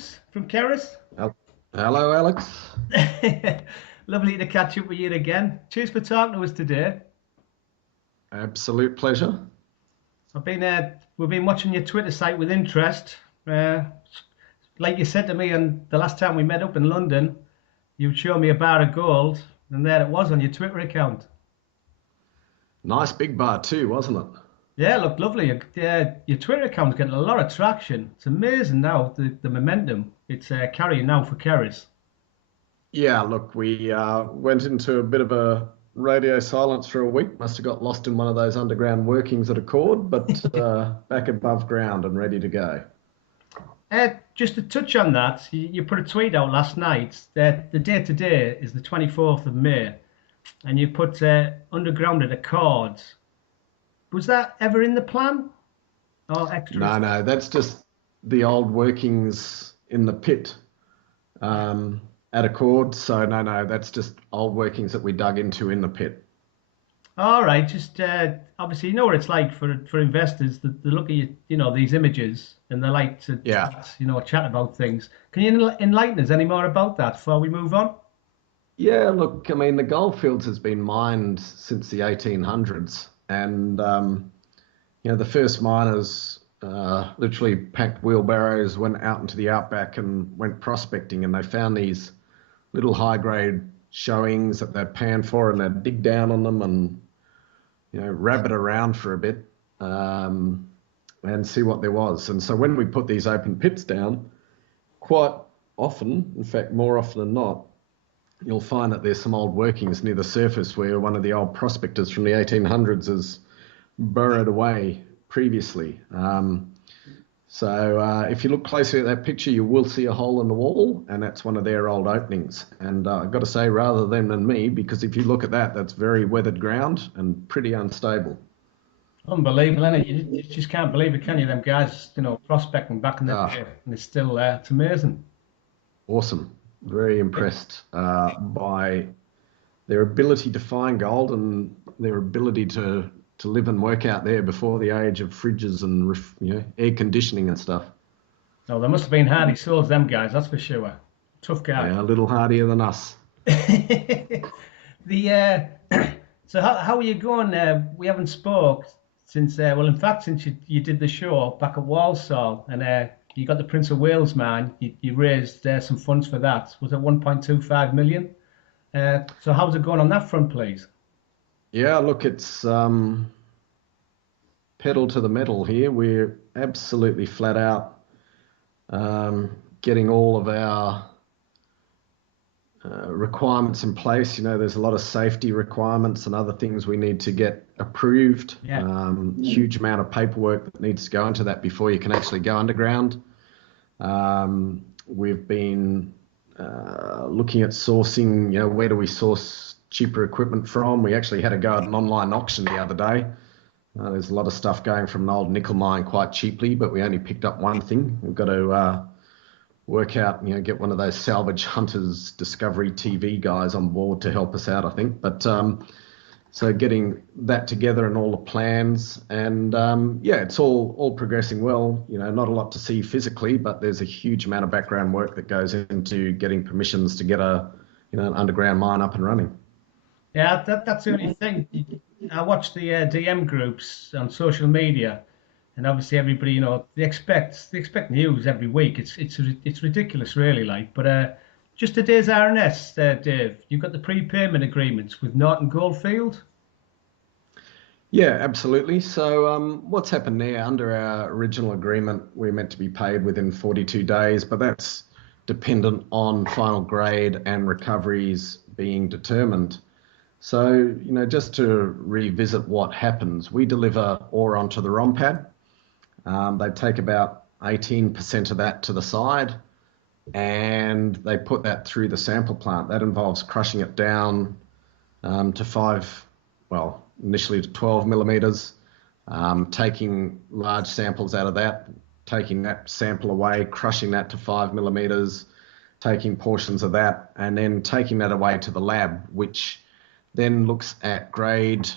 Reeves from Keras. Hel- Hello, Alex. Lovely to catch up with you again. Cheers for talking to us today. Absolute pleasure. We've been watching your Twitter site with interest. Uh, like you said to me, and the last time we met up in London, you'd show me a bar of gold, and there it was on your Twitter account. Nice big bar too, wasn't it? Yeah, it looked lovely. Your Twitter account's getting a lot of traction. It's amazing now the momentum it's carrying now for Keras. Yeah, look, we went into a bit of a radio silence for a week. Must have got lost in one of those underground workings at a chord, but back above ground and ready to go. Just to touch on that, you put a tweet out last night that the day today is the 24th of May, and you put underground at Accords. Was that ever in the plan or extras? No, that's just the old workings in the pit at a chord. So no, that's just old workings that we dug into in the pit. All right, just obviously you know what it's like for investors that they look at these images and they like to Yeah. chat about things. Can you enlighten us any more about that before we move on? Yeah, look, I mean, the goldfields has been mined since the 1800s, and the first miners literally packed wheelbarrows, went out into the outback, and went prospecting, and they found these little high-grade showings that they'd pan for, and they'd dig down on them and rabbit around for a bit and see what there was. And so when we put these open pits down, quite often, in fact, more often than not, you'll find that there's some old workings near the surface where one of the old prospectors from the 1800s has burrowed away previously. So if you look closely at that picture, you will see a hole in the wall, and that's one of their old openings. And I've got to say, rather them than me, because if you look at that, that's very weathered ground and pretty unstable. Unbelievable, isn't it? You just can't believe it, can you? Them guys, prospecting back in the Ah, day, and it's still there. It's amazing. awesome. Very impressed by their ability to find gold and their ability to live and work out there before the age of fridges and air conditioning and stuff. Oh, they must have been hardy souls, them guys, that's for sure. Tough guys. Yeah, a little hardier than us. The so how are you going? We haven't spoke since well, in fact, since you did the show back at Walsall, and you got the Prince of Wales man. You raised some funds for that. Was it 1.25 million? So how's it going on that front, please? Yeah, look, it's pedal to the metal here. We're absolutely flat out getting all of our requirements in place. There's a lot of safety requirements and other things we need to get approved. Yeah. Huge amount of paperwork that needs to go into that before you can actually go underground. We've been looking at sourcing, where do we source cheaper equipment from? We actually had to go at an online auction the other day. There's a lot of stuff going from an old nickel mine quite cheaply, but we only picked up one thing. We've got to work out, get one of those salvage hunters discovery TV guys on board to help us out, I think. But so getting that together and all the plans, and it's all progressing well. Not a lot to see physically, but there's a huge amount of background work that goes into getting permissions to get an underground mine up and running. Yeah, that's the only thing. I watch the DM groups on social media, and obviously everybody, they expect news every week. It's ridiculous, really. Like, but just today's RNS, Dave. You've got the prepayment agreements with Norton Goldfield. Yeah, absolutely. So what's happened there, under our original agreement, we're meant to be paid within 42 days, but that's dependent on final grade and recoveries being determined. So, just to revisit what happens, we deliver ore onto the ROM pad. They take about 18% of that to the side, and they put that through the sample plant. That involves crushing it down initially to 12 millimeters, taking large samples out of that, taking that sample away, crushing that to 5 millimeters, taking portions of that, and then taking that away to the lab, which then looks at grade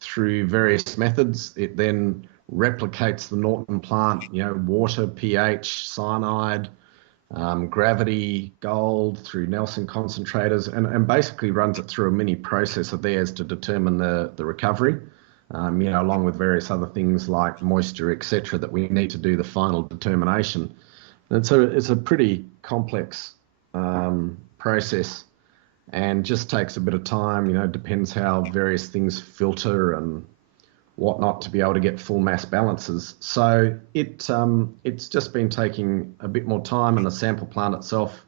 through various methods. It then replicates the Norton plant, water, pH, cyanide, gravity, gold through Nelson concentrators, and basically runs it through a mini process of theirs to determine the recovery, along with various other things like moisture, etc., that we need to do the final determination. And so it's a pretty complex process and just takes a bit of time, depends how various things filter and whatnot to be able to get full mass balances. So it's just been taking a bit more time, and the sample plant itself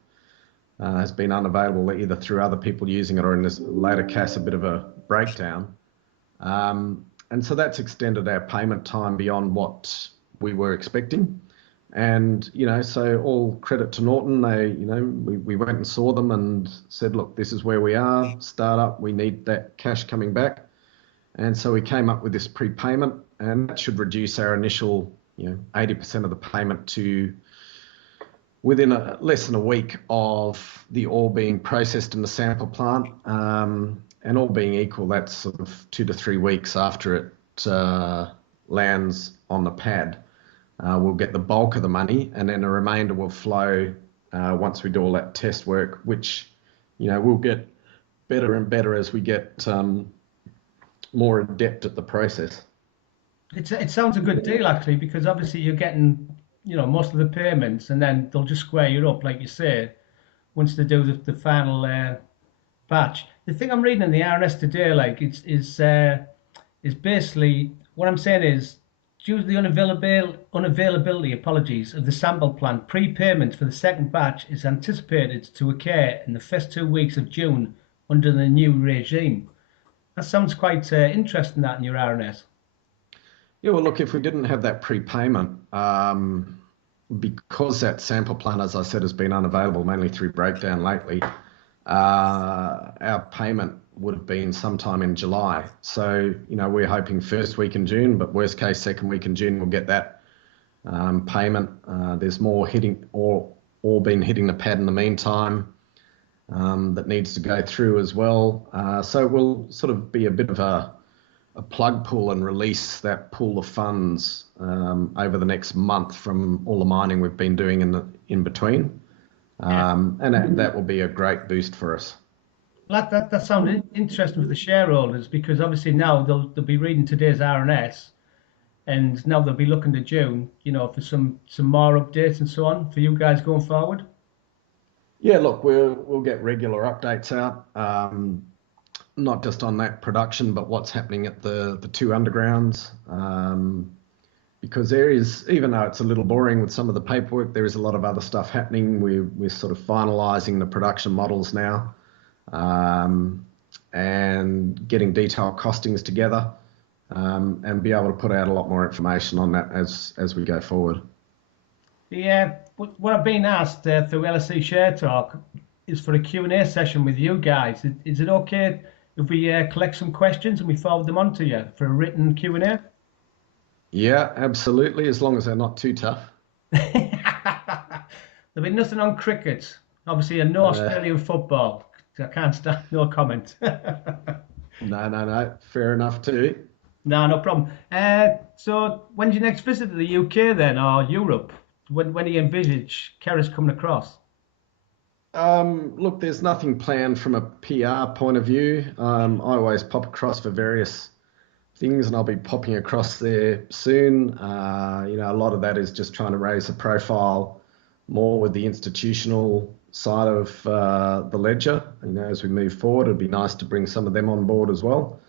has been unavailable either through other people using it or in this later case a bit of a breakdown. And so that's extended our payment time beyond what we were expecting. And, so all credit to Norton. They, we went and saw them and said, look, this is where we are, startup, we need that cash coming back. And so we came up with this prepayment, and that should reduce our initial, 80% of the payment to within less than a week of the ore being processed in the sample plant. And all being equal, that's sort of 2 to 3 weeks after it lands on the pad. We'll get the bulk of the money, and then the remainder will flow once we do all that test work, which, we'll get better and better as we get more adept at the process. It sounds a good deal actually, because obviously you're getting, most of the payments, and then they'll just square you up, like you say, once they do the final batch. The thing I'm reading in the RNS today, like, is basically what I'm saying is, due to the unavailability, apologies, of the sample plant, prepayment for the second batch is anticipated to occur in the first 2 weeks of June under the new regime. That sounds quite interesting, that in your RNS. Yeah, well, look, if we didn't have that prepayment, because that sample plant, as I said, has been unavailable mainly through breakdown lately, our payment would have been sometime in July. So, we're hoping first week in June, but worst case, second week in June, we'll get that payment. There's more been hitting the pad in the meantime that needs to go through as well. So it will sort of be a bit of a plug pull and release that pool of funds over the next month from all the mining we've been doing in between. And that will be a great boost for us. Well, that sounds interesting for the shareholders, because obviously now they'll be reading today's RNS, and now they'll be looking to June, for some more updates and so on for you guys going forward. Yeah, look, we'll get regular updates out, not just on that production, but what's happening at the 2 undergrounds. Because there is, even though it's a little boring with some of the paperwork, there is a lot of other stuff happening. We're sort of finalising the production models now, and getting detailed costings together, and be able to put out a lot more information on that as we go forward. Yeah, what I've been asked through LSE Share Talk is for a Q&A session with you guys. Is it okay if we collect some questions and we forward them on to you for a written Q&A? Yeah, absolutely, as long as they're not too tough. There'll be nothing on cricket. Obviously, no Australian football. I can't stand, no comment. No, fair enough too. No problem. So when do you next visit the UK then, or Europe? When do you envisage Keras coming across? Look, there's nothing planned from a PR point of view. I always pop across for various things, and I'll be popping across there soon. A lot of that is just trying to raise the profile more with the institutional side of the ledger. As we move forward, it'd be nice to bring some of them on board as well.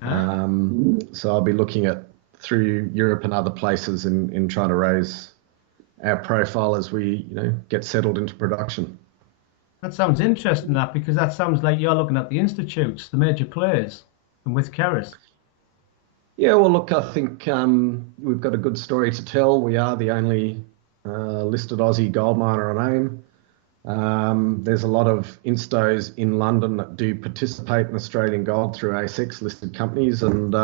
So I'll be looking at through Europe and other places in trying to raise our profile as we get settled into production. That sounds interesting, because that sounds like you're looking at the institutes, the major players, and with Keras. Yeah, well, look, I think we've got a good story to tell. We are the only listed Aussie gold miner on AIM. There's a lot of instos in London that do participate in Australian gold through ASX listed companies, and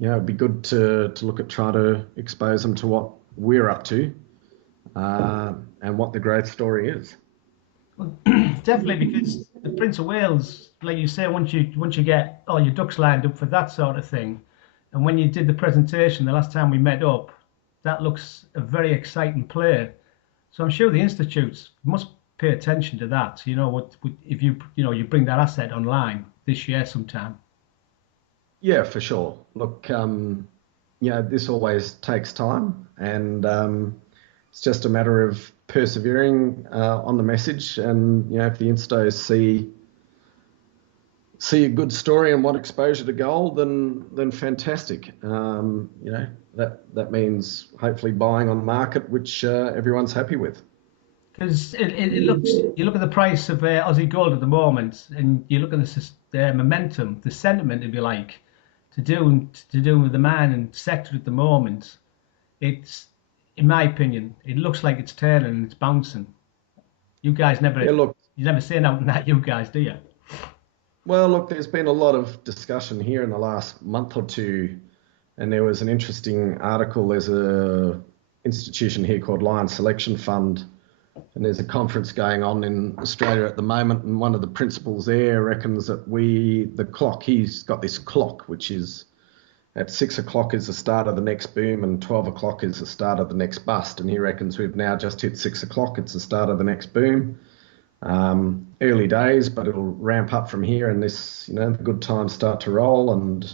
it'd be good to look at trying to expose them to what we're up to and what the growth story is. Well, definitely, because the Prince of Wales, like you say, once you get all your ducks lined up for that sort of thing, And when you did the presentation the last time we met up, that looks a very exciting play. So I'm sure the institutes must pay attention to that. You know, if you bring that asset online this year sometime. Yeah, for sure. Look, this always takes time, and it's just a matter of persevering on the message. And if the instos see a good story and want exposure to gold, then fantastic. That means hopefully buying on the market, which everyone's happy with. Because it looks, you look at the price of Aussie gold at the moment, and you look at the momentum, the sentiment, if you like, to do with the man and sector at the moment. It's, in my opinion, it looks like it's turning and it's bouncing. You guys Yeah, look, you never say nothing that, you guys, do you? well, look, there's been a lot of discussion here in the last month or two, and there was an interesting article. There's a institution here called Lion Selection Fund, and there's a conference going on in Australia at the moment, and one of the principals there reckons that he's got this clock, which is at 6 o'clock is the start of the next boom, and 12 o'clock is the start of the next bust, and he reckons we've now just hit 6 o'clock, it's the start of the next boom. Early days, but it'll ramp up from here, and the good times start to roll. And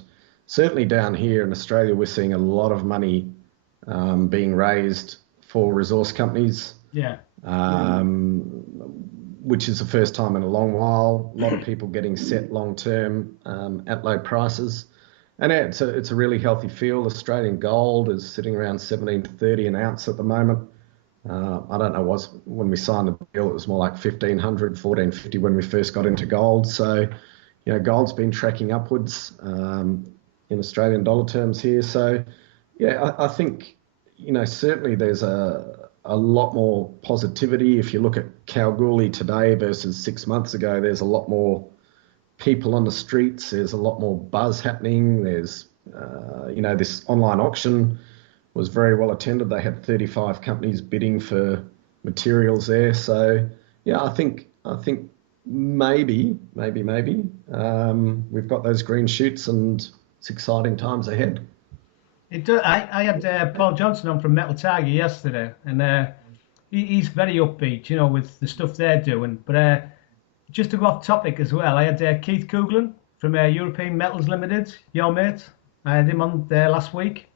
certainly down here in Australia, we're seeing a lot of money being raised for resource companies. Yeah. Which is the first time in a long while. A lot of people getting set long term at low prices, and it's a really healthy field. Australian gold is sitting around 17 to 30 an ounce at the moment. I don't know, when we signed the deal, it was more like 1,500, 1,450 when we first got into gold. So, gold's been tracking upwards in Australian dollar terms here. So, yeah, I think, certainly there's a lot more positivity. If you look at Kalgoorlie today versus 6 months ago, there's a lot more people on the streets. There's a lot more buzz happening. There's, this online auction was very well attended. They had 35 companies bidding for materials there. So, yeah, I think maybe we've got those green shoots, and it's exciting times ahead. I had Paul Johnson on from Metal Tiger yesterday, and he's very upbeat, with the stuff they're doing. But just to go off topic as well, I had Keith Coughlan from European Metals Limited, your mate. I had him on there last week.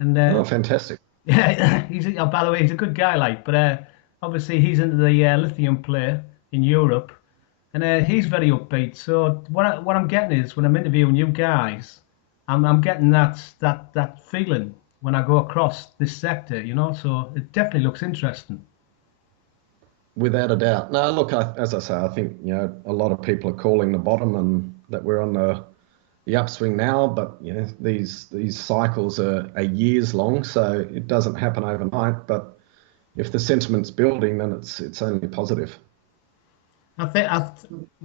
And oh, fantastic. Yeah, by the way, he's a good guy, but obviously he's into the lithium play in Europe, and he's very upbeat. So what I'm getting is, when I'm interviewing you guys, I'm getting that feeling when I go across this sector, So it definitely looks interesting. Without a doubt. No, look, as I say, I think a lot of people are calling the bottom, and that we're on the upswing now, but these cycles are years long, so it doesn't happen overnight. But if the sentiment's building, then it's only positive. I think,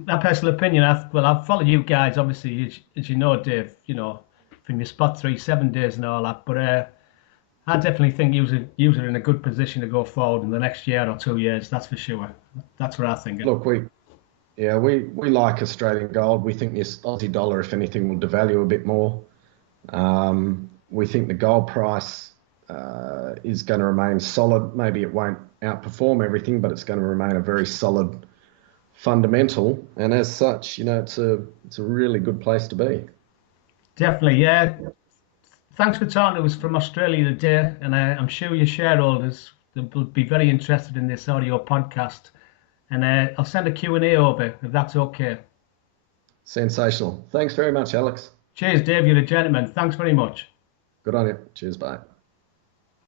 my personal opinion, I've followed you guys, obviously, as you know, Dave, from your spot 7 days and all that, but I definitely think you're in a good position to go forward in the next year or 2 years, that's for sure. That's what I think. Look, we like Australian gold. We think this Aussie dollar, if anything, will devalue a bit more. We think the gold price is going to remain solid. Maybe it won't outperform everything, but it's going to remain a very solid fundamental. And as such, it's a really good place to be. Definitely, yeah. Thanks for talking to us from Australia today, and I'm sure your shareholders will be very interested in this audio podcast. And I'll send a Q&A over, if that's okay. Sensational. Thanks very much, Alex. Cheers, Dave. You're a gentleman. Thanks very much. Good on you. Cheers, bye.